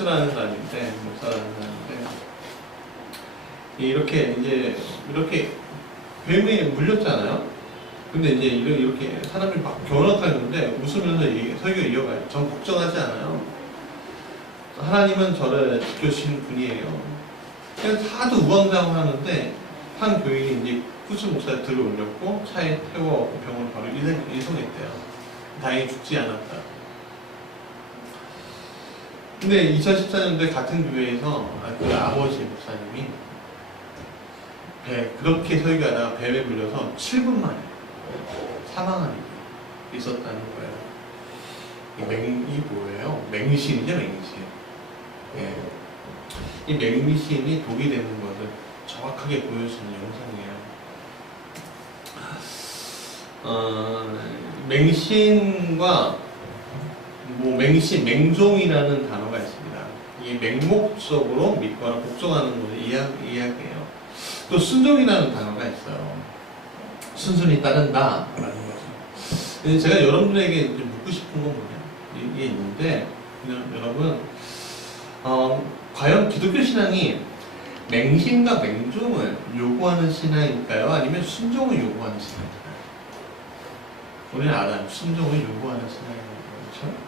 목사라는 사람인데 이렇게 이제 이렇게 뱀에 물렸잖아요. 근데 이제 이렇게 사람이 막 경악하는데 웃으면서 설교 이어가요. 전 걱정하지 않아요. 하나님은 저를 지켜주시는 분이에요. 그냥 다들 우왕좌왕하는데 한 교인이 이제 후수 목사를 들어 올렸고 차에 태워 병원 바로 이송했대요. 다행히 죽지 않았다. 근데 2014년도에 같은 교회에서 그 아버지 목사님이 그렇게 설교하다가 뱀에 물려서 7분 만에 사망한 일이 있었다는 거예요. 이 뭐예요? 맹신이죠, 맹신. 예. 이 맹신이 독이 되는 것을 정확하게 보여주는 영상이에요. 맹신과 맹종이라는 단어가 있습니다. 이게 맹목적으로 믿거나 복종하는 것을 이야기해요. 또 순종이라는 단어가 있어요. 순순히 따른다 라는 거죠. 제가 여러분들에게 묻고 싶은 건 뭐냐, 이게 있는데, 여러분, 과연 기독교 신앙이 맹신과 맹종을 요구하는 신앙일까요? 아니면 순종을 요구하는 신앙일까요? 우리는 알아요. 순종을 요구하는 신앙이라는 거죠.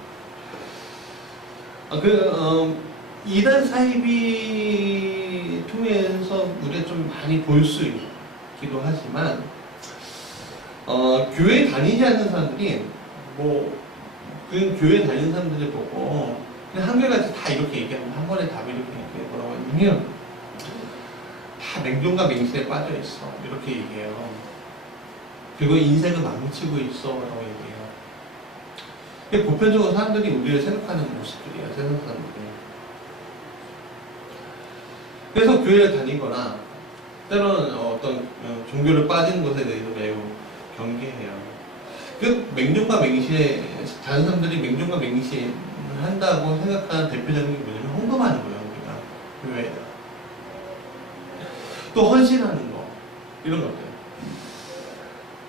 이단 사이비 통해서 우리가 좀 많이 볼 수 있기도 하지만, 교회 다니지 않는 사람들이, 그 교회 다니는 사람들을 보고, 그냥 한결같이 다 이렇게 얘기하면 한 번에 답이 이렇게 뭐라고 하냐면, 다 맹종과 맹신에 빠져 있어. 이렇게 얘기해요. 그리고 인생을 망치고 있어. 라고 얘기해요. 보편적으로 사람들이 우리를 생각하는 모습들이야, 세상 사람들이. 그래서 교회를 다니거나, 때로는 어떤 종교를 빠지는 것에 대해서 매우 경계해요. 그 맹종과 맹신에, 다른 사람들이 맹종과 맹신을 한다고 생각하는 대표적인 게 뭐냐면 헌금하는 거예요, 우리가. 교회에다. 또 헌신하는 거. 이런 것들.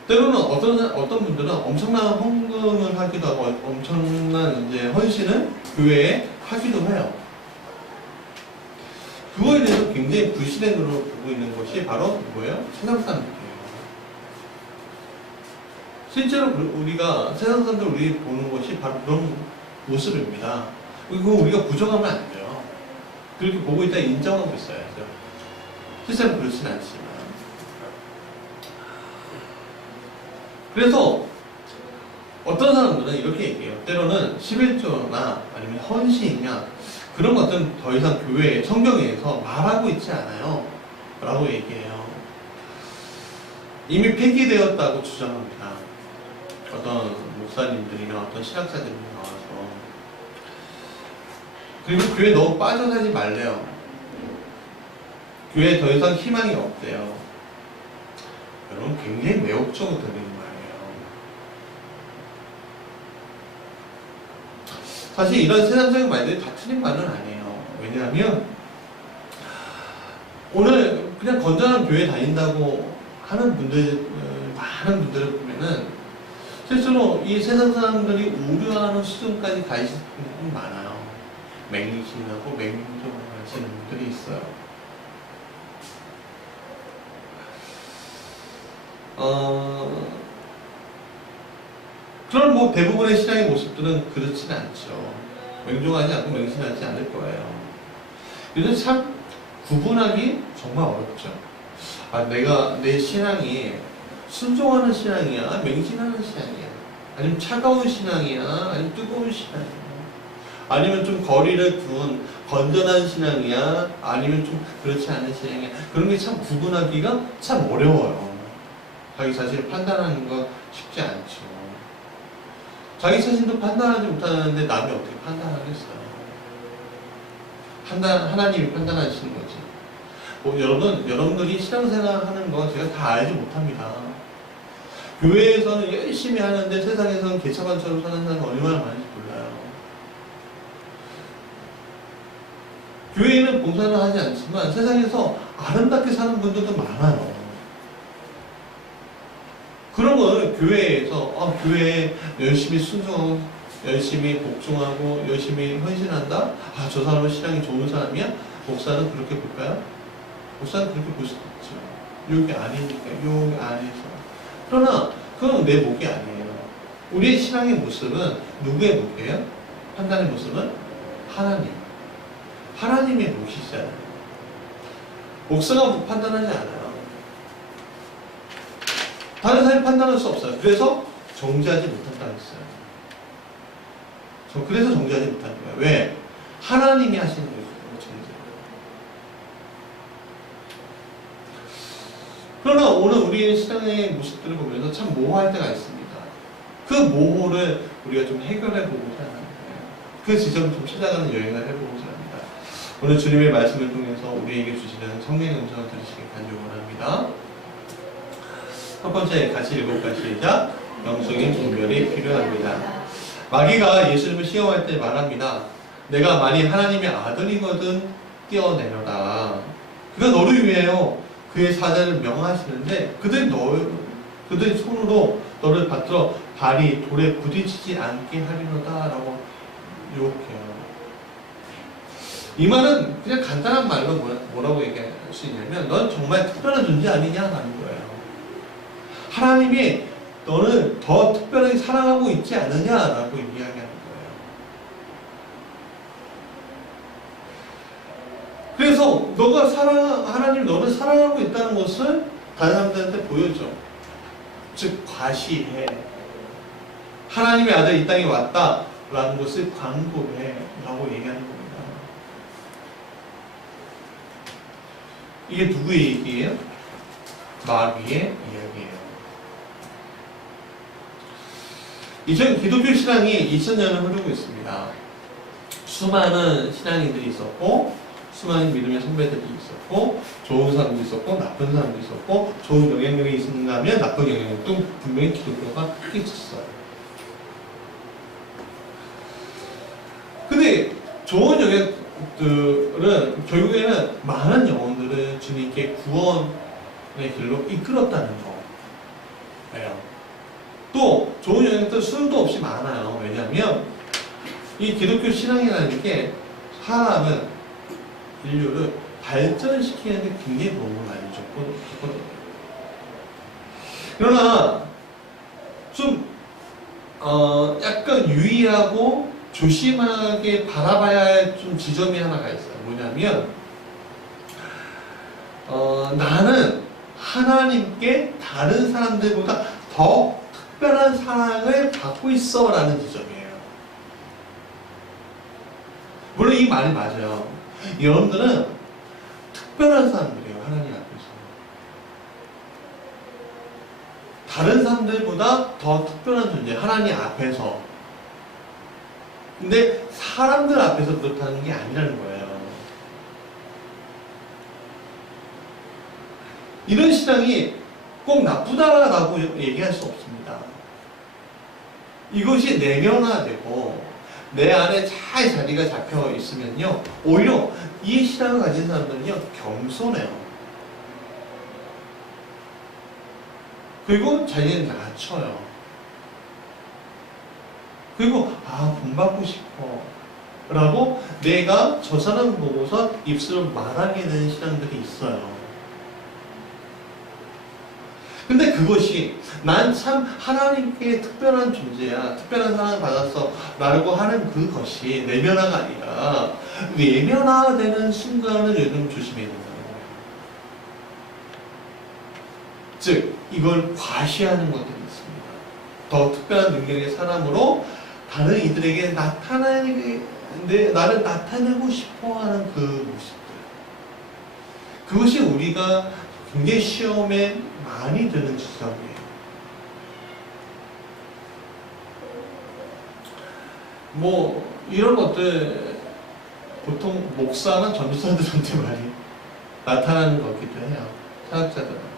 때로는 어떤 분들은 엄청난 헌금을 하기도 하고, 엄청난 이제 헌신을 교회에 하기도 해요. 그거에 대해서 굉장히 불신행으로 보고 있는 것이 바로 뭐예요? 세상 사람들이에요. 실제로 우리가 세상 사람들 우리 보는 것이 바로 그런 모습입니다. 그리고 우리가 부정하면 안 돼요. 그렇게 보고 있다 인정하고 있어야죠. 실제로 그렇진 않지만. 그래서 어떤 사람들은 이렇게 얘기해요. 때로는 11조나 아니면 헌신이냐 그런 것들은 더 이상 교회, 성경에서 말하고 있지 않아요. 라고 얘기해요. 이미 폐기되었다고 주장합니다. 어떤 목사님들이나 어떤 신학자들이 나와서. 그리고 교회에 너무 빠져 살지 말래요. 교회에 더 이상 희망이 없대요. 여러분 굉장히 매혹적으로 들리는 말이에요. 사실 이런 세상적인 말들이 다 틀린 말은 아니에요. 왜냐하면 오늘 그냥 건전한 교회 다닌다고 하는 분들, 많은 분들을 보면은 실제로 이 세상 사람들이 우려하는 수준까지 가 있는 분이 많아요. 맹신하고 맹종을 하시는 분들이 있어요. 그런 대부분의 신앙의 모습들은 그렇지는 않죠. 맹종하지 않고 맹신하지 않을 거예요. 이건 참 구분하기 정말 어렵죠. 내가 내 신앙이 순종하는 신앙이야, 맹신하는 신앙이야, 아니면 차가운 신앙이야, 아니면 뜨거운 신앙이야, 아니면 좀 거리를 둔 건전한 신앙이야, 아니면 좀 그렇지 않은 신앙이야. 그런 게 참 구분하기가 참 어려워요. 자기 자신을 판단하는 거 쉽지 않죠. 자기 자신도 판단하지 못하는데 남이 어떻게 판단하겠어요? 하나님이 판단하시는 거지. 여러분들이 신앙생활 하는 거 제가 다 알지 못합니다. 교회에서는 열심히 하는데 세상에서는 개차반처럼 사는 사람이 얼마나 많은지 몰라요. 교회에는 봉사를 하지 않지만 세상에서 아름답게 사는 분들도 많아요. 그런 거는 교회에서 교회에 열심히 순종하고 열심히 복종하고 열심히 헌신한다? 아, 저 사람은 신앙이 좋은 사람이야? 목사는 그렇게 볼까요? 목사는 그렇게 볼 수도 있죠. 여기 아니니까, 여기 안에서. 그러나 그건 내 목이 아니에요. 우리의 신앙의 모습은 누구의 목이에요? 판단의 모습은 하나님. 하나님의 목이시잖아요. 목사가 판단하지 않아요. 다른 사람이 판단할 수 없어요. 그래서 정죄하지 못한다고 했어요. 그래서 정죄하지 못하는 거예요. 왜? 하나님이 하시는 거예요. 정죄. 그러나 오늘 우리의 신앙의 모습들을 보면서 참 모호할 때가 있습니다. 그 모호를 우리가 좀 해결해 보고자 하는 거예요. 그 지점을 좀 찾아가는 여행을 해보고자 합니다. 오늘 주님의 말씀을 통해서 우리에게 주시는 성령의 음성을 들으시길 간절히 원합니다. 첫 번째, 같이 읽어볼까요? 시작. 영적인 분별이 필요합니다. 마귀가 예수님을 시험할 때 말합니다. 내가 만일 하나님의 아들이거든 뛰어내려라. 그가 너를 위하여 그의 사자를 명하시는데 그들이 손으로 너를 받들어 발이 돌에 부딪히지 않게 하리로다 라고 유혹해요. 이 말은 그냥 간단한 말로 뭐라고 얘기할 수 있냐면 넌 정말 특별한 존재 아니냐라는 거예요. 하나님이 너는 더 특별하게 사랑하고 있지 않느냐라고 이야기하는 거예요. 그래서 하나님 너를 사랑하고 있다는 것을 다른 사람들한테 보여줘. 즉 과시해. 하나님의 아들 이 땅에 왔다라는 것을 광고해 라고 얘기하는 겁니다. 이게 누구의 얘기예요? 마귀의 이야기예요. 이전 기독교 신앙이 2000년을 흐르고 있습니다. 수많은 신앙인들이 있었고 수많은 믿음의 선배들이 있었고 좋은 사람도 있었고 나쁜 사람도 있었고 좋은 영향력이 있었다면 나쁜 영향력도 분명히 기독교가 끼쳤어요. 근데 좋은 영향들은 결국에는 많은 영혼들을 주님께 구원의 길로 이끌었다는 거예요. 또 좋은 영향들 수도 없이 많아요. 왜냐하면 이 기독교 신앙이라는 게 사람은 인류를 발전시키는 데 굉장히 도움을 많이 줬거든요. 그러나 좀 약간 유의하고 조심하게 바라봐야 할 좀 지점이 하나가 있어요. 뭐냐면 나는 하나님께 다른 사람들보다 더 특별한 사랑을 받고 있어 라는 지점이에요. 물론 이 말이 맞아요. 여러분들은 특별한 사람들이에요. 하나님 앞에서. 다른 사람들보다 더 특별한 존재. 하나님 앞에서. 근데 사람들 앞에서 그렇다는 게 아니라는 거예요. 이런 신앙이 꼭 나쁘다라고 얘기할 수 없습니다. 이것이 내면화되고 내 안에 잘 자리가 잡혀 있으면요, 오히려 이 신앙을 가진 사람들은요 겸손해요. 그리고 자기는 낮춰요. 그리고 본받고 싶어 라고 내가 저 사람 보고서 입술을 말하게 되는 신앙들이 있어요. 근데 그것이 난 참 하나님께 특별한 존재야, 특별한 사랑을 받았어 라고 하는 그것이 내면화가 아니라 외면화되는 순간을 요즘 조심해야 된다는 거예요. 즉 이걸 과시하는 것들이 있습니다. 더 특별한 능력의 사람으로 다른 이들에게 나를 나타내고 싶어하는 그 모습들, 그것이 우리가 굉장히 시험에 많이 드는 지점이에요. 이런 것들 보통 목사나 전도사들한테 많이 나타나는 것기도 해요. 사역자들한테.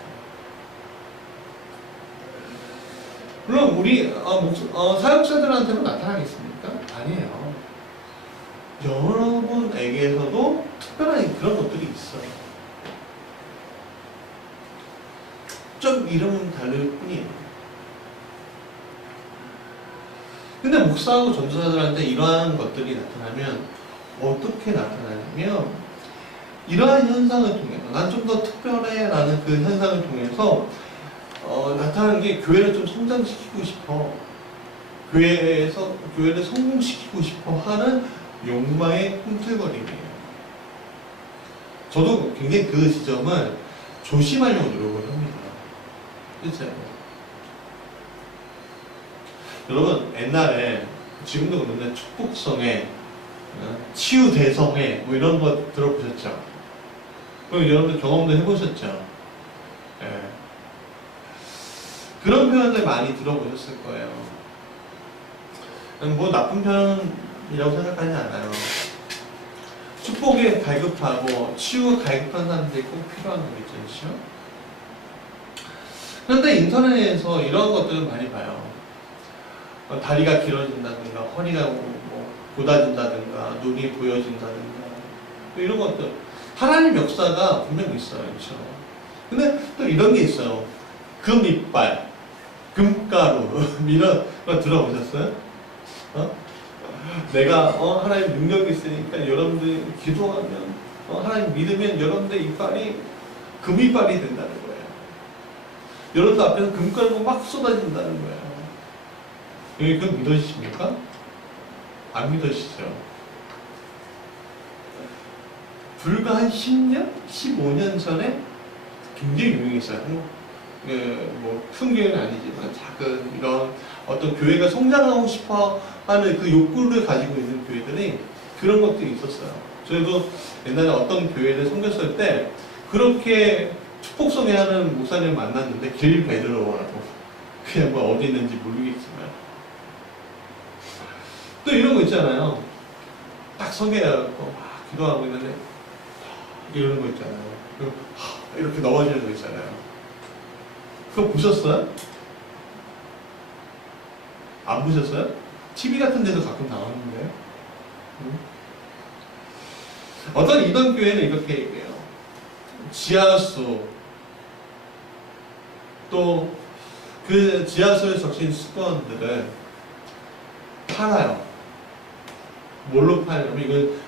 물론 우리 사역자들한테는 나타나겠습니까? 아니에요. 여러분에게서도 특별한 그런 것들이 있어요. 좀 이름은 다를 뿐이에요. 근데 목사하고 전도사들한테 이러한 것들이 나타나면 어떻게 나타나냐면 이러한 현상을 통해서 난 좀 더 특별해 라는 그 현상을 통해서 나타나는 게 교회를 좀 성장시키고 싶어, 교회를 성공시키고 싶어 하는 욕망의 꿈틀거림이에요. 저도 굉장히 그 지점을 조심하려고 노력을 합니다. 그렇죠? 여러분 옛날에, 지금도 그런데 축복성에 치유대성에 뭐 이런 거 들어보셨죠? 그럼 여러분들 경험도 해보셨죠? 예. 그런 표현들 많이 들어보셨을 거예요. 뭐 나쁜 표현이라고 생각하지 않아요. 축복에 갈급하고 치유에 갈급한 사람들이 꼭 필요한 거겠죠. 그런데 인터넷에서 이런 것들을 많이 봐요. 다리가 길어진다든가 허리가 뭐 곧아진다든가 눈이 보여진다든가 이런 것들, 하나님 역사가 분명히 있어요. 그렇죠? 근데 또 이런 게 있어요. 금이빨, 금가루 이런 거 들어보셨어요? 내가 하나님 능력이 있으니까 여러분들 기도하면 하나님 믿으면 여러분들 이빨이 금이빨이 된다는 거예요. 여러분들 앞에서 금가루가 막 쏟아진다는 거예요. 여기 그거 믿어지십니까? 안 믿어지시죠? 불과 한 10년? 15년 전에 굉장히 유명했어요. 뭐 큰 교회는 아니지만 작은 이런 어떤 교회가 성장하고 싶어 하는 그 욕구를 가지고 있는 교회들이 그런 것들이 있었어요. 저희도 옛날에 어떤 교회를 섬겼을 때 그렇게 축복성에 하는 목사님을 만났는데 길 베드로라고, 그냥 뭐 어디 있는지 모르겠지만 또 이런 거 있잖아요. 딱 서게해갖고 막 기도하고 있는데 이러는 거 있잖아요. 그리고 이렇게 넘어지는 거 있잖아요. 그거 보셨어요? 안 보셨어요? TV 같은 데서 가끔 나오는데요. 어떤 이런 교회는 이렇게 얘기해요. 지하수, 또 그 지하수에 적신 수건들을 팔아요. 뭘로 팔냐면 이건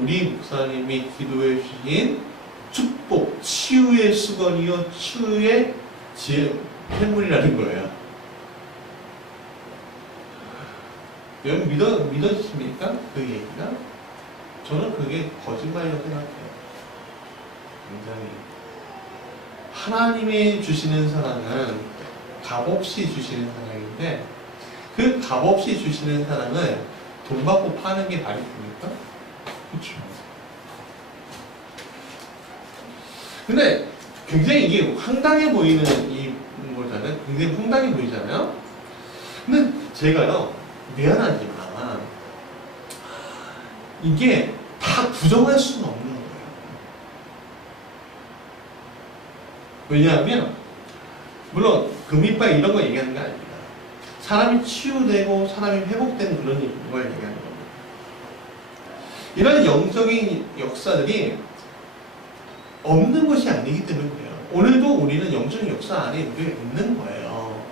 우리 목사님이 기도해 주신 축복, 치유의 수건이요, 치유의 폐물이라는 거예요. 여러분 믿어지십니까? 그 얘기가? 저는 그게 거짓말이라고 생각해요. 굉장히. 하나님이 주시는 사랑은 값없이 주시는 사랑인데, 그 값없이 주시는 사랑을 돈 받고 파는 게 말이 됩니까? 그렇죠. 근데 굉장히 이게 황당해 보이는 이 거잖아요. 굉장히 황당해 보이잖아요. 근데 제가요, 미안하지만 이게 다 부정할 수는 없는 거예요. 왜냐하면 물론 금이빨 이런 거 얘기하는 게 아닙니다. 사람이 치유되고 사람이 회복되는 그런 걸 얘기하는 겁니다. 이런 영적인 역사들이 없는 것이 아니기 때문이에요. 오늘도 우리는 영적인 역사 안에 우리가 있는 거예요.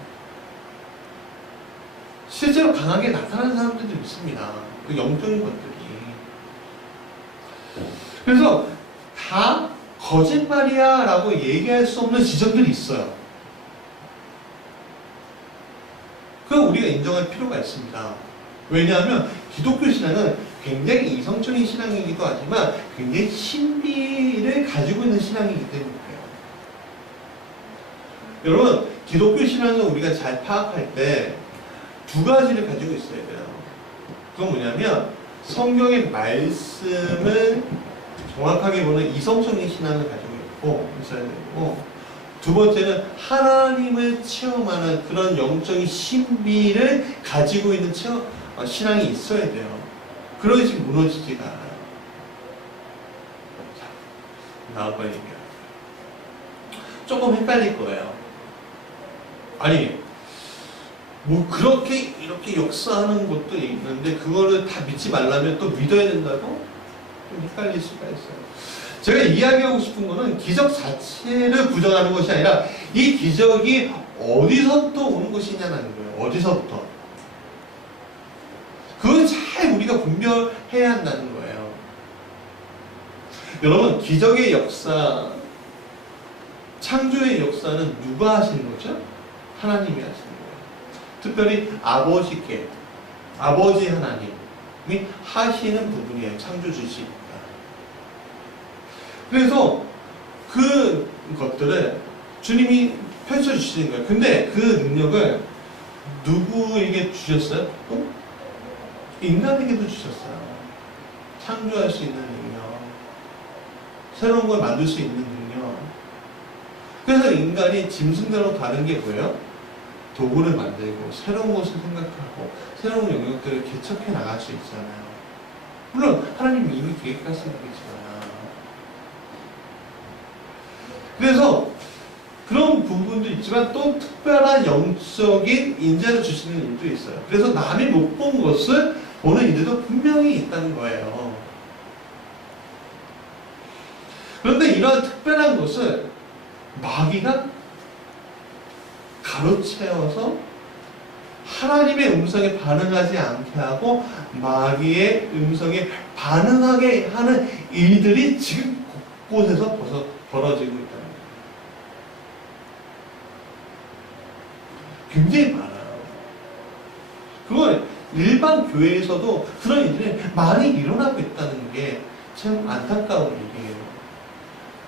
실제로 강하게 나타나는 사람들도 있습니다. 그 영적인 것들이. 그래서 다 거짓말이야 라고 얘기할 수 없는 지점들이 있어요. 그건 우리가 인정할 필요가 있습니다. 왜냐하면 기독교 신앙은 굉장히 이성적인 신앙이기도 하지만 굉장히 신비를 가지고 있는 신앙이기 때문이에요. 여러분, 기독교 신앙을 우리가 잘 파악할 때 두 가지를 가지고 있어야 돼요. 그건 뭐냐면 성경의 말씀을 정확하게 보는 이성적인 신앙을 가지고 있어야 되고, 두 번째는 하나님을 체험하는 그런 영적인 신비를 가지고 있는 신앙이 있어야 돼요. 그러지 무너지지가 않아요. 자, 나아가 얘기해요. 조금 헷갈릴 거예요. 아니, 뭐 그렇게 이렇게 역사하는 것도 있는데 그거를 다 믿지 말라면 또 믿어야 된다고? 좀 헷갈릴 수가 있어요. 제가 이야기하고 싶은 거는 기적 자체를 부정하는 것이 아니라 이 기적이 어디서부터 오는 것이냐는 거예요. 어디서부터. 우리가 분별해야 한다는 거예요. 여러분, 기적의 역사, 창조의 역사는 누가 하시는 거죠? 하나님이 하시는 거예요. 특별히 아버지께, 아버지 하나님이 하시는 부분이에요. 창조주시니까. 그래서 그 것들을 주님이 펼쳐주시는 거예요. 근데 그 능력을 누구에게 주셨어요? 인간에게도 주셨어요. 창조할 수 있는 능력, 새로운 걸 만들 수 있는 능력. 그래서 인간이 짐승대로 다른 게 뭐예요? 도구를 만들고 새로운 것을 생각하고 새로운 영역들을 개척해 나갈 수 있잖아요. 물론 하나님이 이미 계획하신 거겠지만, 그래서 그런 부분도 있지만 또 특별한 영적인 인재를 주시는 일도 있어요. 그래서 남이 못 본 것을 보는 일들도 분명히 있다는 거예요. 그런데 이러한 특별한 것을 마귀가 가로채어서 하나님의 음성에 반응하지 않게 하고 마귀의 음성에 반응하게 하는 일들이 지금 곳곳에서 벌어지고 있다는 거예요. 굉장히 많아요. 그걸 일반 교회에서도 그런 일들이 많이 일어나고 있다는 게 참 안타까운 일이에요.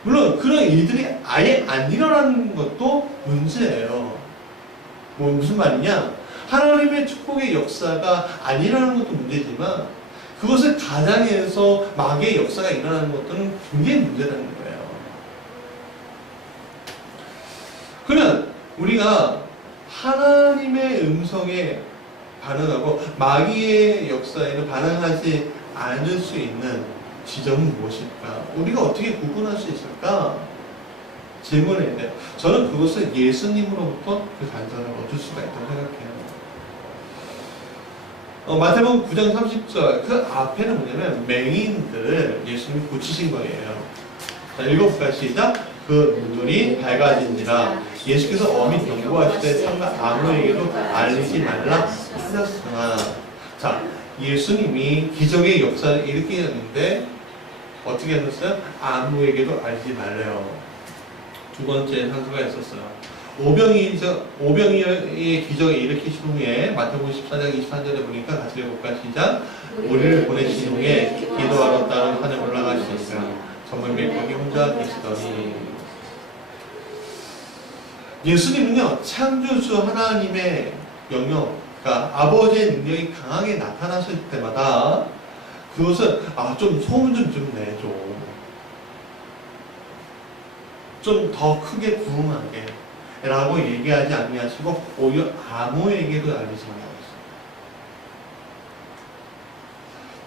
물론 그런 일들이 아예 안 일어나는 것도 문제예요. 뭐 무슨 말이냐? 하나님의 축복의 역사가 안 일어나는 것도 문제지만 그것을 가장해서 마귀의 역사가 일어나는 것들은 굉장히 문제라는 거예요. 그러면 우리가 하나님의 음성에 반응하고 마귀의 역사에는 반응하지 않을 수 있는 지점은 무엇일까? 우리가 어떻게 구분할 수 있을까? 질문해야 돼요. 저는 그것을 예수님으로부터 그 단서를 얻을 수가 있다고 생각해요. 마태복음 9장 30절 그 앞에는 뭐냐면 맹인들을 예수님이 고치신 거예요. 자, 읽어볼까요? 시작. 그 눈이 밝아진지라 예수께서 엄히 경고하시되 삼가 아무에게도 알리지 말라 하셨으나. 자, 예수님이 기적의 역사를 일으키셨는데 어떻게 하셨어요? 아무에게도 알리지 말래요. 두 번째 상소가 있었어요. 오병이의 기적을 일으키신 후에 마태복음 14장 23절에 보니까 같이 읽어볼까요? 시작. 우리를 보내신 후에 기도하러 다른 산에 올라가시니까 정말 거기 혼자 계시더니. 예수님은요, 창조주 하나님의 영역, 그러니까 아버지의 능력이 강하게 나타났을 때마다 그것을 좀 소문 좀 내줘, 좀 더 크게 부흥하게 라고 얘기하지 아니하시고 오히려 아무에게도 알리지 말라고 했어요.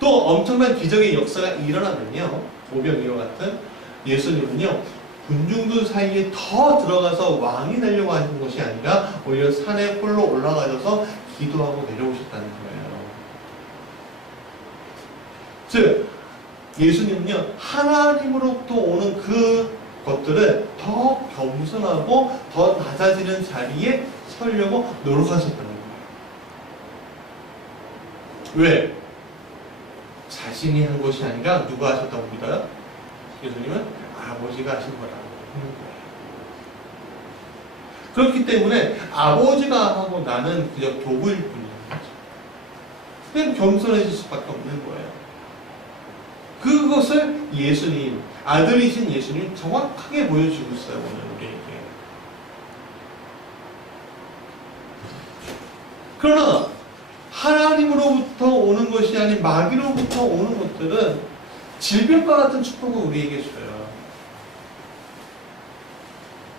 또 엄청난 기적의 역사가 일어나면요, 오병이어 같은 예수님은요 군중들 사이에 더 들어가서 왕이 되려고 하는 것이 아니라 오히려 산에 홀로 올라가셔서 기도하고 내려오셨다는 거예요. 즉 예수님은요 하나님으로부터 오는 그 것들을 더 겸손하고 더 낮아지는 자리에 서려고 노력하셨다는 거예요. 왜? 자신이 한 것이 아니라 누가 하셨다고 믿어요? 예수님은 아버지가 하신 거라고 하는 거예요. 그렇기 때문에 아버지가 하고 나는 그저 도구일 뿐인 거죠. 그냥 겸손해질 수밖에 없는 거예요. 그것을 예수님, 아들이신 예수님이 정확하게 보여주고 있어요, 오늘 우리에게. 그러나 하나님으로부터 오는 것이 아닌 마귀로부터 오는 것들은 질병과 같은 축복을 우리에게 줘요.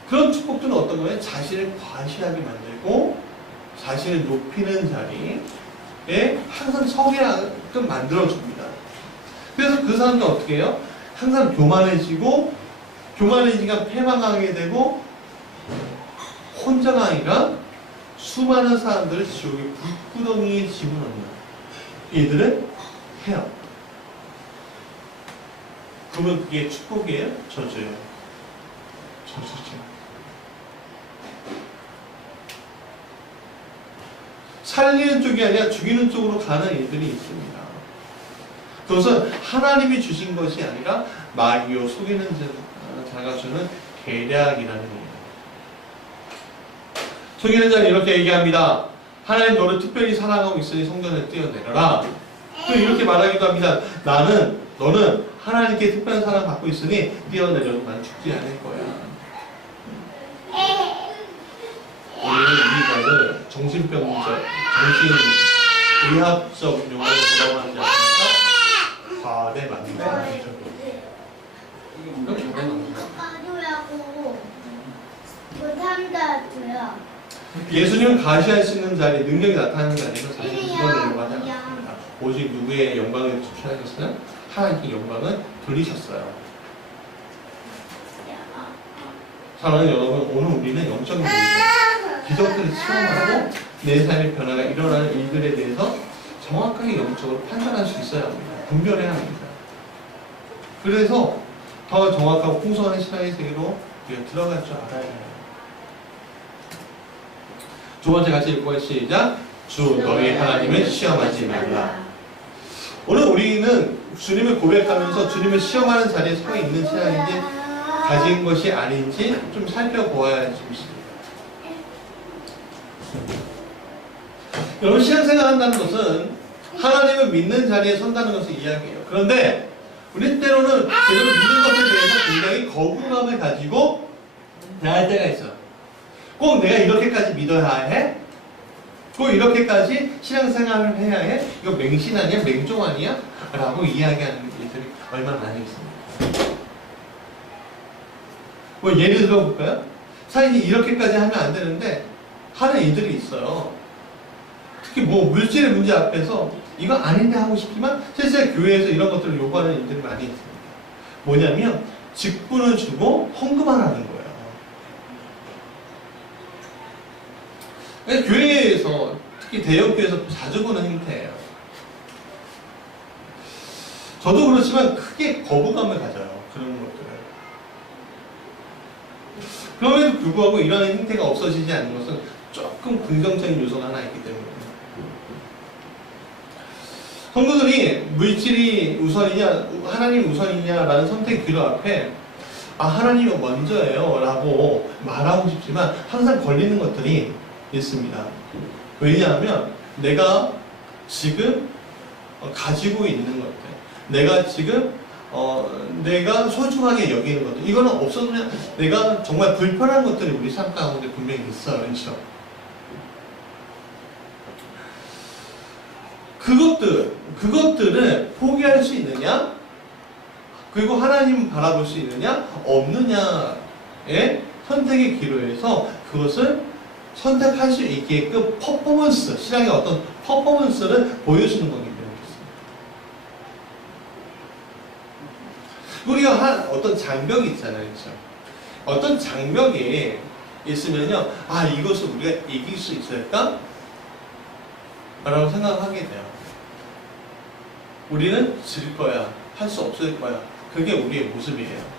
그런 축복들은 어떤 거예요? 자신을 과시하게 만들고 자신을 높이는 자리에 항상 서게끔 만들어줍니다. 그래서 그 사람들 어떻게 해요? 항상 교만해지고 교만해지니까 패망하게 되고 혼자가 아니라 수많은 사람들을 지옥의 불구덩이에 집어넣는 일들을 해요. 그러면 그게 축복이에요? 저주예요? 저주죠. 살리는 쪽이 아니라 죽이는 쪽으로 가는 일들이 있습니다. 그것은 하나님이 주신 것이 아니라 마귀요 속이는 자가 주는 계략이라는 겁니다. 속이는 자는 이렇게 얘기합니다. 하나님 너를 특별히 사랑하고 있으니 성전에 뛰어내려라. 또 이렇게 말하기도 합니다. 너는 하나님께 특별한 사랑 받고 있으니 뛰어내려도 난 죽지 않을 거야. 우리는 이 말을 정신병적, 정신의학적 용어로 뭐라고 하는지 아십니까? 과대 만족. 이렇게 과대 만족. 가도라고 못한다고요. 예수님은 가시할 수 있는 자리에 능력이 나타나는 게 아니라 자신을 드러내려고 하지 않습니다. 오직 누구의 영광을 취하셨어요? 하나님의 영광을 돌리셨어요. 사랑하는 여러분, 오늘 우리는 영적인 기적들을 체험하고 내 삶의 변화가 일어나는 일들에 대해서 정확하게 영적으로 판단할 수 있어야 합니다. 분별해야 합니다. 그래서 더 정확하고 풍성한 신앙의 세계로 우리가 들어갈 줄 알아야 해요. 두 번째 같이 읽고 시작. 주 너희 하나님을 시험하지 말라. 오늘 우리는 주님을 고백하면서 주님을 시험하는 자리에 서 있는 신앙인지 가진 것이 아닌지 좀 살펴보아야 할 수 있습니다. 여러분, 신앙생활 한다는 것은 하나님을 믿는 자리에 선다는 것을 이야기해요. 그런데 우리 때로는 제대로 믿는 것에 대해서 굉장히 거부감을 가지고 나갈 때가 있어요. 꼭 내가 이렇게까지 믿어야 해? 꼭 이렇게까지 신앙생활을 해야 해? 이거 맹신 아니야? 맹종 아니야? 라고 이야기하는 일들이 얼마나 많이 있습니다. 뭐 예를 들어 볼까요? 사실 이렇게까지 하면 안 되는데 하는 일들이 있어요. 특히 뭐 물질의 문제 앞에서 이거 아닌데 하고 싶지만 실제 교회에서 이런 것들을 요구하는 일들이 많이 있습니다. 뭐냐면 직분을 주고 헌금하라는 거예요. 교회에서 특히 대형교회에서 자주 보는 형태예요. 저도 그렇지만 크게 거부감을 가져요. 그런 것들을. 그럼에도 불구하고 이런 형태가 없어지지 않는 것은 조금 긍정적인 요소가 하나 있기 때문에. 성도들이 물질이 우선이냐 하나님 우선이냐라는 선택 기로 앞에 하나님은 먼저예요 라고 말하고 싶지만 항상 걸리는 것들이 있습니다. 왜냐하면 내가 지금 가지고 있는 것들, 내가 지금 내가 소중하게 여기는 것들, 이거는 없어지면 내가 정말 불편한 것들이 우리 삶 가운데 분명히 있어요. 그렇죠? 그것들을 포기할 수 있느냐? 그리고 하나님 바라볼 수 있느냐? 없느냐의 선택의 기로에서 그것을 선택할 수 있게끔 퍼포먼스, 신앙의 어떤 퍼포먼스를 보여주는 거기 때문에 그렇습니다. 우리가 어떤 장벽이 있잖아요. 그렇죠? 어떤 장벽이 있으면요, 이것을 우리가 이길 수 있을까? 라고 생각하게 돼요. 우리는 질 거야, 할 수 없을 거야. 그게 우리의 모습이에요.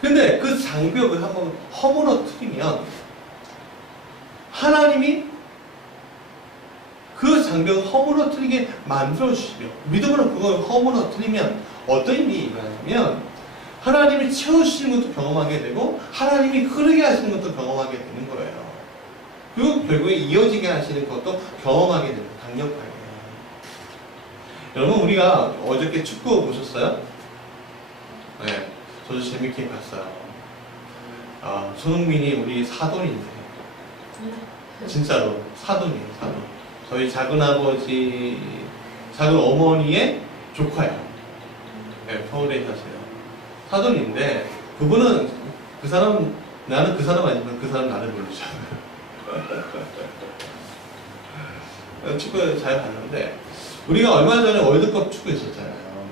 근데 그 장벽을 한번 허물어뜨리면 하나님이 그 장벽을 허물어뜨리게 만들어주시며 믿음으로 그걸 허물어뜨리면 어떤 일이 일어나냐면 하나님이 채우시는 것도 경험하게 되고 하나님이 흐르게 하시는 것도 경험하게 되는 거예요. 그리고 결국에 이어지게 하시는 것도 경험하게 되는 강력하게. 여러분, 우리가 어저께 축구 보셨어요? 네, 저도 재밌게 봤어요. 손흥민이 우리 사돈인데 진짜로 사돈이에요. 사돈. 저희 작은아버지, 작은어머니의 조카예요. 네, 서울에 사세요. 사돈인데 그분은 나는 그 사람 아니지만 그 사람 나를 모르죠. 축구 잘 봤는데 우리가 얼마 전에 월드컵 축구 했었잖아요.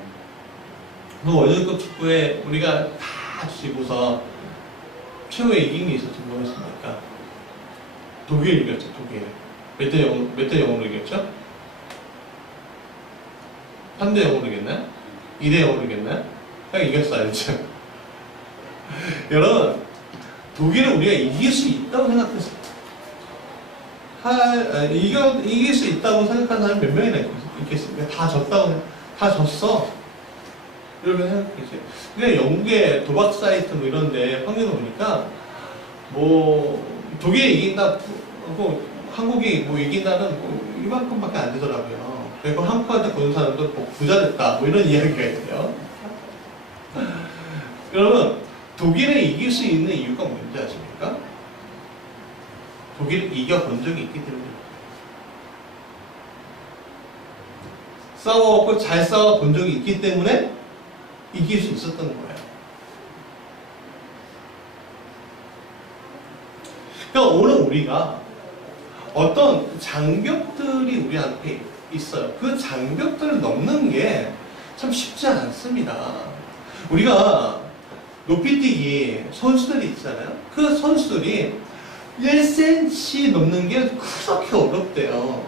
그 월드컵 축구에 우리가 다 지고서 최후에 이긴 게 있었지 뭐였습니까? 독일 이겼죠. 독일. 몇 대 0으로 이겼죠? 3대 0으로 이겼나요? 2대 0으로 이겼나요? 그냥 이겼어요. 알죠? 여러분, 독일은 우리가 이길 수 있다고 생각했어요. 이길 수 있다고 생각하는 사람이 몇 명이나 있겠습니까? 다 졌다고, 다 졌어. 이러면 생각해보세요. 근데 영국의 도박 사이트 뭐 이런데 확률을 보니까, 뭐, 독일이 이긴다, 뭐, 한국이 뭐 이긴다는 뭐 이만큼밖에 안 되더라고요. 그리고 한국한테 보는 사람도 뭐 부자 됐다, 뭐 이런 이야기가 있어요. 여러분, 독일에 이길 수 있는 이유가 뭔지 아십니까? 독일을 이겨본 적이 있기 때문입니다. 싸워갖고 잘 싸워본 적이 있기 때문에 이길 수 있었던 거예요. 그러니까 오늘 우리가 어떤 장벽들이 우리한테 있어요. 그 장벽들을 넘는 게 참 쉽지 않습니다. 우리가 높이뛰기 선수들이 있잖아요. 그 선수들이 1cm 넘는 게 그렇게 어렵대요.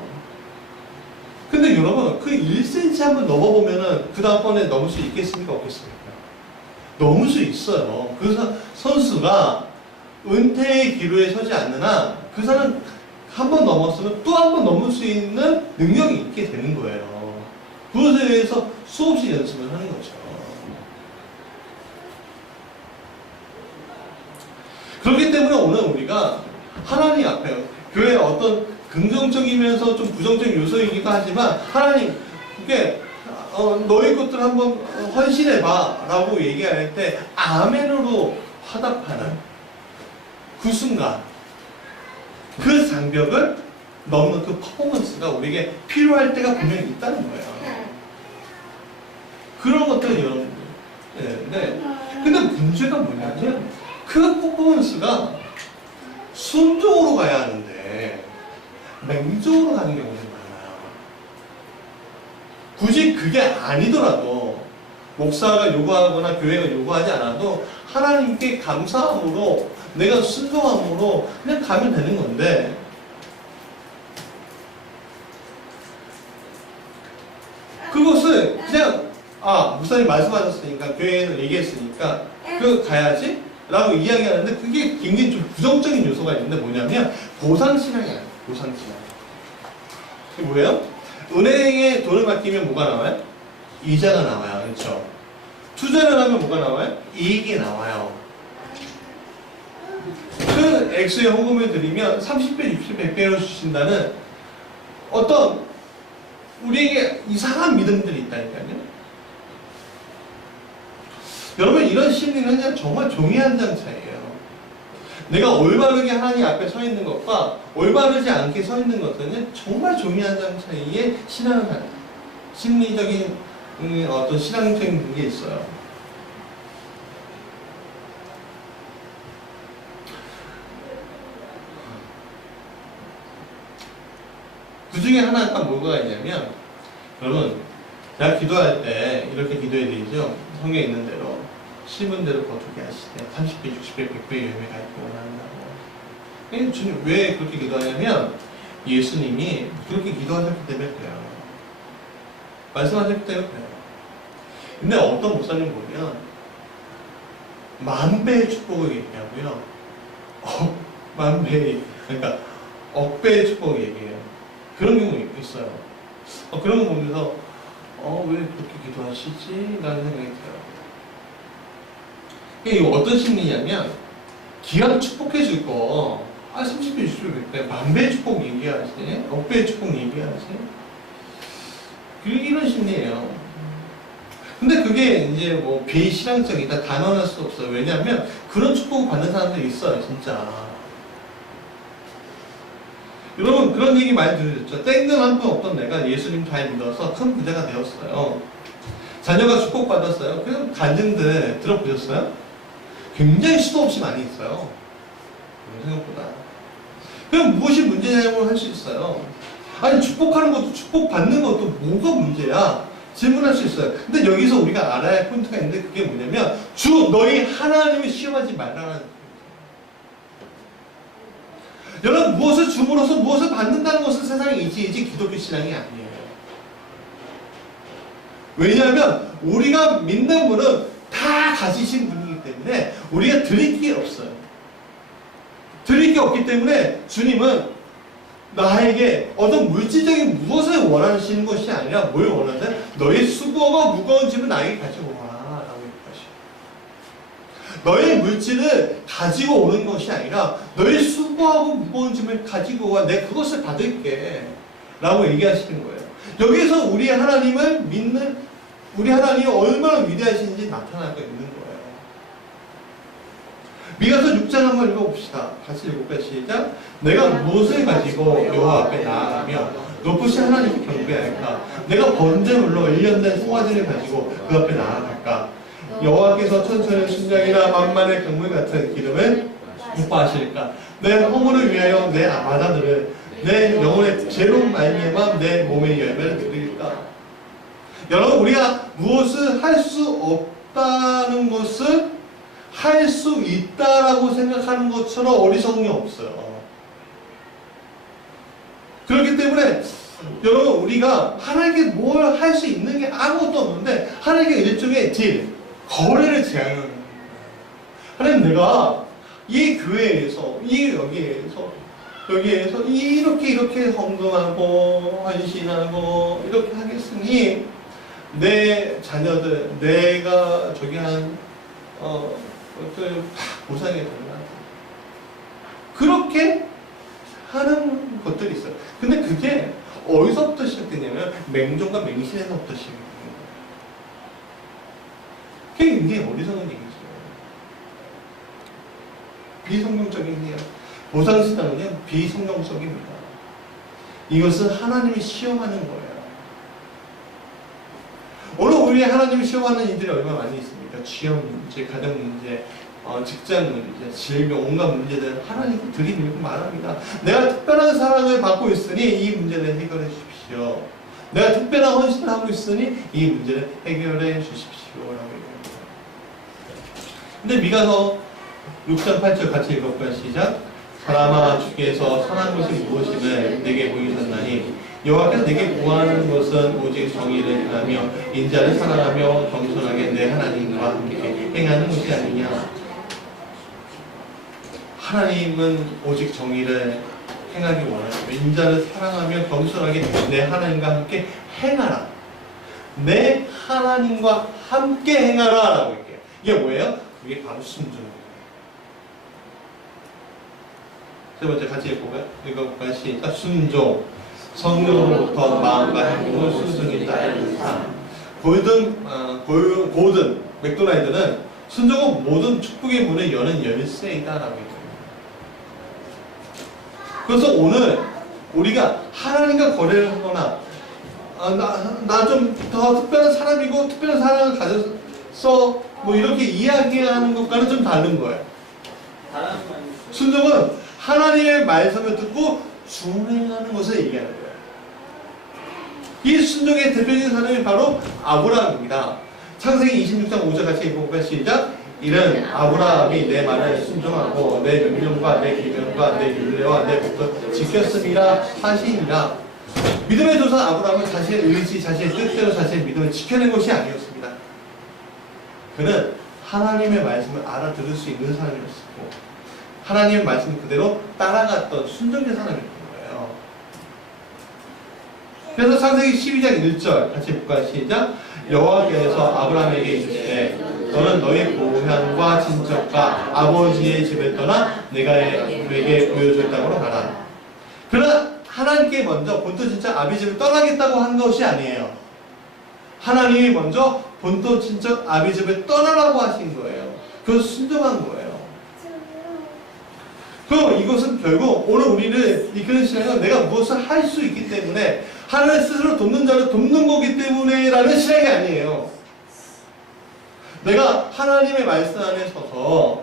근데 여러분, 그 1cm 한번 넘어보면은 그 다음번에 넘을 수 있겠습니까? 없겠습니까? 넘을 수 있어요. 그 선수가 은퇴의 기로에 서지 않는 한 그 사람 한 번 넘었으면 또 한 번 넘을 수 있는 능력이 있게 되는 거예요. 그것에 대해서 수없이 연습을 하는 거죠. 그렇기 때문에 오늘 우리가 하나님 앞에 교회의 어떤 긍정적이면서 좀 부정적인 요소이기도 하지만 하나님 그게 너희 것들 한번 헌신해봐 라고 얘기할 때 아멘으로 화답하는 그 순간 그 장벽을 넘는 그 퍼포먼스가 우리에게 필요할 때가 분명히 있다는 거예요. 그런 것들은 여러분들 근데 문제가 뭐냐면 그 퍼포먼스가 순종으로 가야 하는데 맹종으로 가는 경우는 많아요. 굳이 그게 아니더라도 목사가 요구하거나 교회가 요구하지 않아도 하나님께 감사함으로 내가 순종함으로 그냥 가면 되는 건데 그것을 그냥 목사님 말씀하셨으니까 교회에는 얘기했으니까 그 가야지 라고 이야기하는데 그게 굉장히 좀 부정적인 요소가 있는데 뭐냐면 보상신앙이 아니에요. 보상신앙. 그게 뭐예요? 은행에 돈을 맡기면 뭐가 나와요? 이자가 나와요. 그렇죠? 투자를 하면 뭐가 나와요? 이익이 나와요. 그 액수의 헌금을 드리면 30배, 60배, 100배로 주신다는 어떤 우리에게 이상한 믿음들이 있다니까요. 여러분 이런 심리는 그냥 정말 종이 한 장 차이예요. 내가 올바르게 하나님 앞에 서 있는 것과 올바르지 않게 서 있는 것은 정말 종이 한 장 차이의 신앙을 심리적인 어떤 신앙적인 게 있어요. 그 중에 하나가 뭐가 있냐면 여러분 제가 기도할 때 이렇게 기도해 드리죠. 성경에 있는 대로 심은 대로 거두게 하시되 30배, 60배, 100배 열매가 있고 원한다고. 주님 왜 그렇게 기도하냐면 예수님이 그렇게 기도하셨기 때문에 그래요. 말씀하셨기 때문에 그래요. 근데 어떤 목사님 보면 만배의 축복을 얘기하고요. 만배의 그러니까 억배의 축복을 얘기해요. 그런 경우 있어요. 그런 거 보면서 왜 그렇게 기도하시지? 라는 생각이 들어요. 이게 어떤 심리냐면 기왕 축복해 줄 거 30배, 60배, 100배, 만배의 축복 얘기하지? 억배의 축복 얘기하지? 이런 심리예요. 근데 그게 이제 뭐 비신앙적이다 단언할 수 없어요. 왜냐하면 그런 축복을 받는 사람들이 있어요, 진짜. 여러분 그런 얘기 많이 들으셨죠? 땡근 한 푼 없던 내가 예수님 잘 믿어서 큰 부자가 되었어요. 자녀가 축복받았어요. 그런 간증들 들어보셨어요? 굉장히 수도 없이 많이 있어요. 생각보다. 그럼 무엇이 문제냐고 할 수 있어요. 아니 축복하는 것도 축복받는 것도 뭐가 문제야? 질문할 수 있어요. 근데 여기서 우리가 알아야 할 포인트가 있는데 그게 뭐냐면 주 너희 하나님을 시험하지 말라는 여러분 무엇을 줌으로써 무엇을 받는다는 것은 세상의 이지 기독교 신앙이 아니에요. 왜냐하면 우리가 믿는 분은 다 가지신 분이기 때문에 우리가 드릴 게 없어요. 드릴 게 없기 때문에 주님은 나에게 어떤 물질적인 무엇을 원하시는 것이 아니라 뭘 원하세요? 너의 수고가 무거운 짐을 나에게 가지고 와 라고 얘기하시고, 너의 물질을 가지고 오는 것이 아니라 너의 수고하고 무거운 짐을 가지고 와, 내가 그것을 받을게 라고 얘기하시는 거예요. 여기서 우리 하나님을 믿는, 우리 하나님이 얼마나 위대하신지 나타나고 있는 거예요. 미가서 6장 한번 읽어봅시다. 같이 읽어볼까요? 시작. 내가 무엇을 가지고 여호와 앞에 나아가며 높으신 하나님께 경배할까? 내가 번제물로 1년 된 송아지를 가지고 그 앞에 나아갈까? 여호와께서 천천의 순장이나 만만의 강물 같은 기름을 기뻐하실까? 내 허물을 위하여 내 아마다들을, 내 영혼의 죄로 말미암아 내 몸의 열매를 드릴까? 여러분, 우리가 무엇을 할 수 없다는 것을 할 수 있다라고 생각하는 것처럼 어리석음이 없어요. 그렇기 때문에 여러분, 우리가 하나님께 뭘 할 수 있는 게 아무것도 없는데 하나님께 일종의 딜, 거래를 제안하는 거예요. 하나님, 내가 이 교회에서, 여기에서 이렇게 헌금하고 헌신하고 이렇게 하겠으니 내 자녀들, 내가 저기 한 보상이 된다. 그렇게 하는 것들이 있어요. 근데 그게 어디서부터 시작되냐면 맹종과 맹신에서부터 시작되는 거예요. 그게 굉장히 어리석은 얘기죠. 비성경적인 얘기예요. 보상신앙은요, 비성경적입니다. 이것은 하나님이 시험하는 거예요. 오늘 우리 하나님이 시험하는 이들이 얼마나 많이 있습니까? 취업 문제, 가정 문제, 직장 문제, 질병, 온갖 문제들 하나님께 들이밀고 말합니다. 내가 특별한 사랑을 받고 있으니 이 문제를 해결해 주십시오. 내가 특별한 헌신을 하고 있으니 이 문제를 해결해 주십시오. 라고 얘기합니다. 근데 미가서 6장 8절 같이 읽어볼까요? 시작. 사람아, 주께서 선한 것이 무엇임을 내게 보이셨나니 여호와께서 내게 구하는 것은 오직 정의를 행하며 인자를 사랑하며 겸손하게 내 하나님과 함께 행하는 것이 아니냐. 하나님은 오직 정의를 행하기 원하시고 인자를 사랑하며 겸손하게 내 하나님과 함께 행하라. 내 하나님과 함께 행하라 라고 얘기해요. 이게 뭐예요? 그게 바로 순종이에요. 세 번째 같이 읽어볼까요? 시작. 순종. 성령으로부터 마음과 행동을 순종이 따르는 삶. 고든 맥도날드는 순종은 모든 축복의 문을 여는 열쇠이다라고 얘기합니다. 그래서 오늘 우리가 하나님과 거래를 하거나 나 좀 더 특별한 사람이고 특별한 사랑을 가졌어 뭐 이렇게 이야기하는 것과는 좀 다른 거예요. 순종은 하나님의 말씀을 듣고 순행하는 것을 얘기하는 거예요. 이 순종의 대표적인 사람이 바로 아브라함입니다. 창세기 26장 5절 같이 읽어볼까요? 시작. 이는 아브라함이 내 말을 순종하고 내 명령과 내 계명과 내 율례와 내 법을 지켰음이라 하시니라. 믿음의 조상 아브라함은 자신의 의지, 자신의 뜻대로 자신의 믿음을 지켜낸 것이 아니었습니다. 그는 하나님의 말씀을 알아들을 수 있는 사람이었고 하나님의 말씀 그대로 따라갔던 순종의 사람이었던 거예요. 그래서 창세기 12장 1절 같이 볼까요? 시작. 여호와께서 아브라함에게 이르시되 너는 너희 고향과 친척과 아버지의 집을 떠나 내가 너에게 보여줄 땅으로 가라. 그러나 하나님께 먼저 본토 친척 아비 집을 떠나겠다고 한 것이 아니에요. 하나님이 먼저 본토 친척 아비 집을 떠나라고 하신 거예요. 그래서 순종한 거예요. 그럼 이것은 결국 오늘 우리를 이끄는 신앙은 내가 무엇을 할 수 있기 때문에 하나님 스스로 돕는 자를 돕는 거기 때문에 라는 신앙이 아니에요. 내가 하나님의 말씀 안에 서서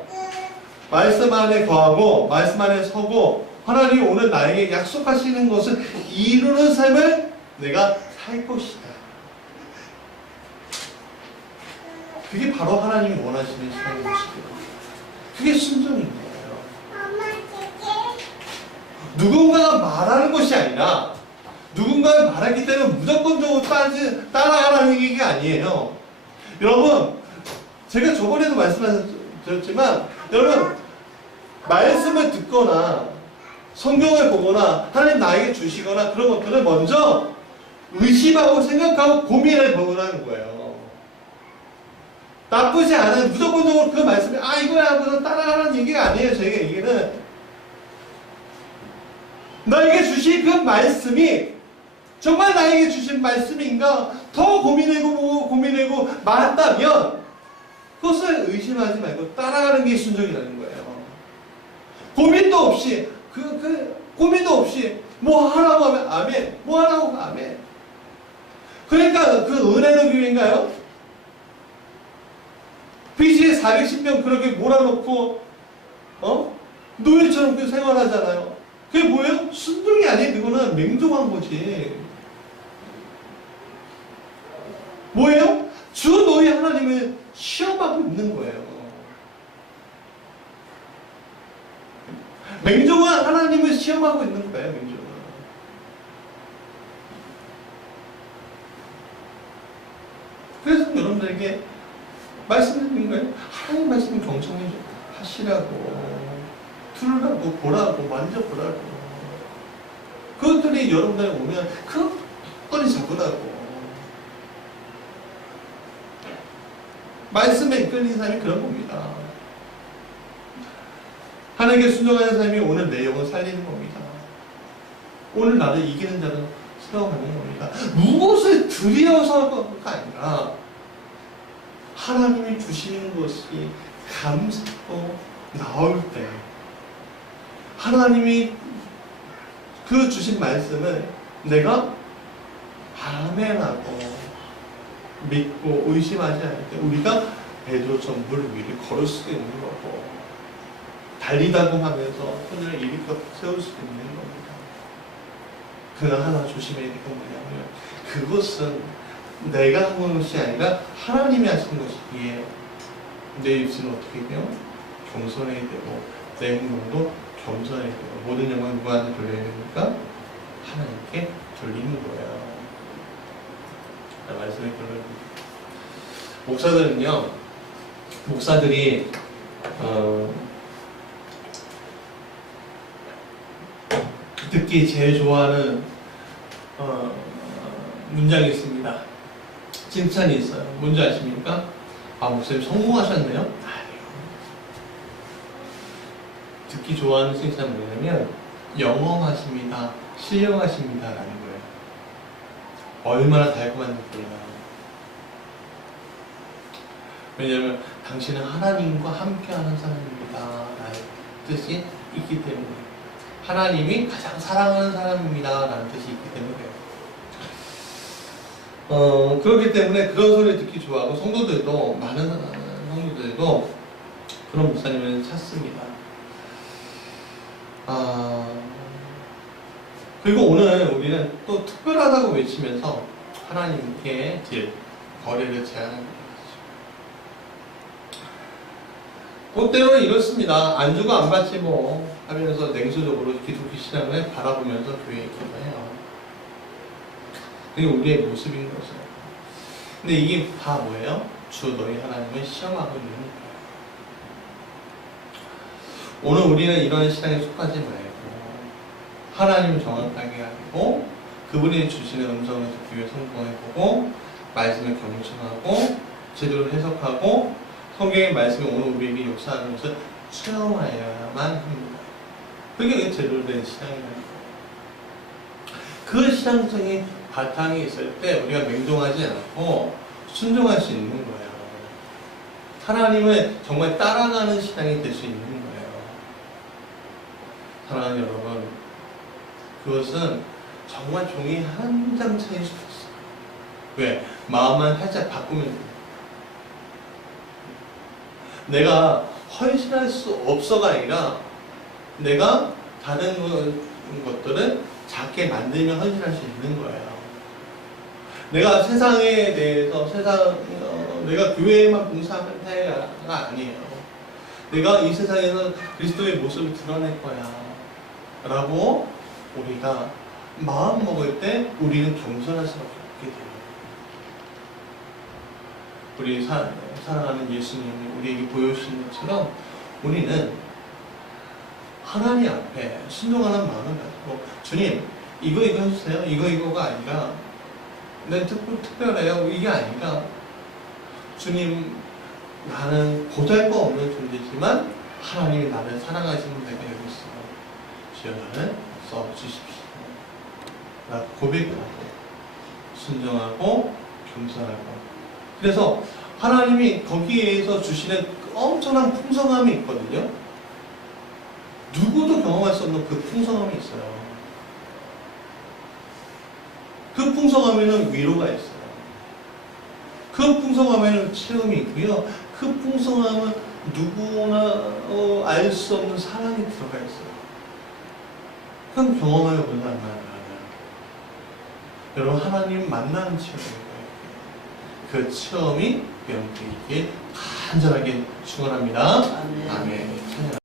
말씀 안에 거하고 말씀 안에 서고 하나님이 오늘 나에게 약속하시는 것을 이루는 삶을 내가 살 것이다. 그게 바로 하나님이 원하시는 신앙인 것이고요. 그게 순종인 거예요. 누군가가 말하는 것이 아니라 누군가가 말했기 때문에 무조건적으로 따라가라는 얘기가 아니에요. 여러분, 제가 저번에도 말씀드렸지만 여러분, 말씀을 듣거나 성경을 보거나 하나님 나에게 주시거나 그런 것들을 먼저 의심하고 생각하고 고민해 보라는 거예요. 나쁘지 않은 무조건적으로 그 말씀이 이거야 하고서 따라가라는 얘기가 아니에요. 저희가 얘기는 너에게 주신 그 말씀이 정말 나에게 주신 말씀인가 더 고민하고 맞다면 그것을 의심하지 말고 따라가는 게 순종이라는 거예요. 고민도 없이 고민도 없이 뭐 하라고 하면 아멘, 뭐 하라고 하면 아멘. 그러니까 그 은혜의 교회인가요? BG에 410명 그렇게 몰아놓고 노예처럼 그 생활하잖아요. 그게 뭐예요? 순종이 아니에요. 그거는 맹종한 거지. 뭐예요? 주 너희 하나님을 시험하고 있는 거예요. 맹종한 하나님을 시험하고 있는 거예요. 맹종은. 그래서 여러분들에게 말씀드리는 거예요. 하나님 말씀 경청해 하시라고, 들으라고, 보라고, 만져보라고. 그것들이 여러분들에 오면 끝까지 잡으라고. 말씀에 이끌리는 삶이 그런 겁니다. 하나님께 순종하는 삶이 오늘 내 영을 살리는 겁니다. 오늘 나를 이기는 자는 세워가는 겁니다. 무엇을 드려서가 아니라 하나님이 주시는 것이 감사로 나올 때 하나님이 그 주신 말씀을 내가 아멘하고 믿고 의심하지 않을 때 우리가 베드로처럼 물 위를 걸을 수 있는 거고 달리다고 하면서 손을 일으켜 세울 수 있는 겁니다. 그러나 하나 조심해야 될 건 뭐냐면 그것은 내가 한 것이 아니라 하나님이 하신 것이기에 내 입술은 어떻게 돼요? 겸손해야 되고 내 행동도 겸손해야 되고 모든 영광을 누구한테 돌려야 됩니까? 하나님께 돌리는 거예요. 말씀의 결론입니다. 목사들은요, 목사들이 듣기 제일 좋아하는 문장이 있습니다. 칭찬이 있어요. 뭔지 아십니까? 목사님 성공하셨네요? 아니요. 듣기 좋아하는 칭찬은 뭐냐면 영험하십니다, 신령하십니다 라는 거예요. 얼마나 달콤한 느낌이야. 왜냐하면 당신은 하나님과 함께하는 사람입니다 라는 뜻이 있기 때문에, 하나님이 가장 사랑하는 사람입니다 라는 뜻이 있기 때문에 그렇기 때문에 그런 소리를 듣기 좋아하고 성도들도, 많은 성도들도 그런 목사님을 찾습니다. 그리고 오늘 우리는 또 특별하다고 외치면서 하나님께 거래를 제안하는 거죠. 때로는 이렇습니다. 안 주고 안 받지 뭐 하면서 냉소적으로 기독교 신앙을 바라보면서 교회에 기도해요. 그게 우리의 모습인 거죠. 근데 이게 다 뭐예요? 주 너희 하나님을 시험하고 있는 거예요. 오늘 우리는 이런 신앙에 속하지 말고 하나님을 정확하게 알고 그분이 주시는 음성을 듣기 위해 성공해보고 말씀을 경청하고 제대로 해석하고 성경의 말씀이 오늘 우리에게 역사하는 것을 체험하여야만 합니다. 그게 제대로 된 신앙이라는 거예요. 그 신앙적인 바탕이 있을 때 우리가 맹종하지 않고 순종할 수 있는 거예요. 하나님을 정말 따라가는 신앙이 될 수 있는 거예요. 사랑하는 여러분, 그것은 정말 종이 한 장 차이일 수도 있어요. 왜? 마음만 살짝 바꾸면 돼요. 내가 헌신할 수 없어가 아니라 내가 다른 것들을 작게 만들면 헌신할 수 있는 거예요. 내가 세상에 대해서 내가 교회에만 봉사하면 돼가 아니에요. 내가 이 세상에서 그리스도의 모습을 드러낼 거야 라고 우리가 마음 먹을 때 우리는 겸손할 수밖에 없게 돼요. 우리 사랑하는 예수님이 우리에게 보여주신 것처럼 우리는 하나님 앞에 순종하는 마음을 가지고 주님 이거 해주세요. 이거가 아니라 내 특별해요. 이게 아니라 주님 나는 보잘것없는 존재지만 하나님이 나를 사랑하시는 내가 여기 있어. 주여 나를 써주십시오. 나 고백하고 순종하고 겸손하고. 그래서 하나님이 거기에서 주시는 엄청난 풍성함이 있거든요. 누구도 경험할 수 없는 그 풍성함이 있어요. 그 풍성함에는 위로가 있어요. 그 풍성함에는 체험이 있고요. 그 풍성함은 누구나 알 수 없는 사랑이 들어가 있어요. 그럼 경험하여 보는 거예요. 여러분 하나님 만나는 체험이에요. 그 체험이 여러분들에게 간절하게 축원합니다. 아멘. 아멘. 찬양.